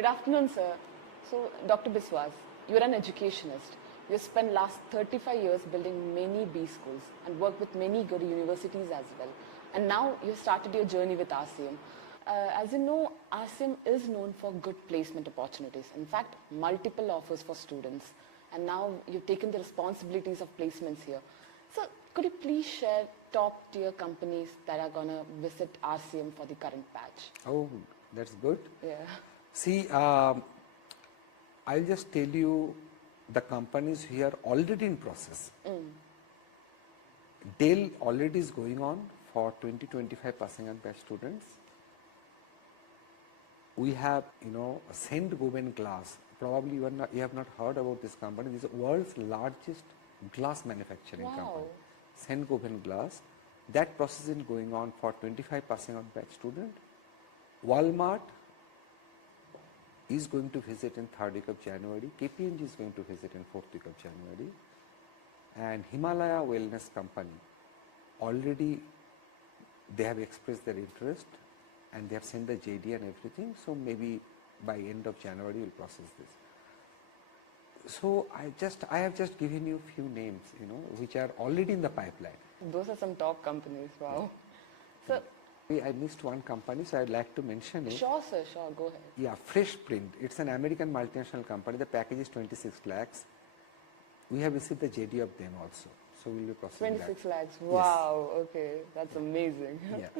Good afternoon, sir. So, Dr. Biswas, you're an educationist. You've spent last 35 years building many B schools and worked with many good universities as well. And now you've started your journey with RCM. As you know, RCM is known for good placement opportunities. In fact, multiple offers for students. And now you've taken the responsibilities of placements here. So, could you please share top tier companies that are going to visit RCM for the current batch? Oh, that's good. Yeah. See, I'll just tell you the companies who are already in process. Dell already is going on for 20-25 passing on batch students. We have, St. Gobain Glass. Probably you have not heard about this company. This is the world's largest glass manufacturing company. St. Gobain Glass. That process is going on for 25 passing on batch student. Walmart is going to visit in 3rd week of January. KPMG is going to visit in 4th week of January. And Himalaya Wellness Company, already they have expressed their interest and they have sent the JD and everything. So maybe by end of January we'll process this. So I have just given you a few names, which are already in the pipeline. Those are some top companies, wow. So, I missed one company, so I'd like to mention it. Sure, sir, sure, go ahead. Yeah, Fresh Print. It's an American multinational company. The package is 26 lakhs. We have received the JD of them also. So we'll be processing 26 lakhs, wow, yes. Okay, that's amazing. Yes.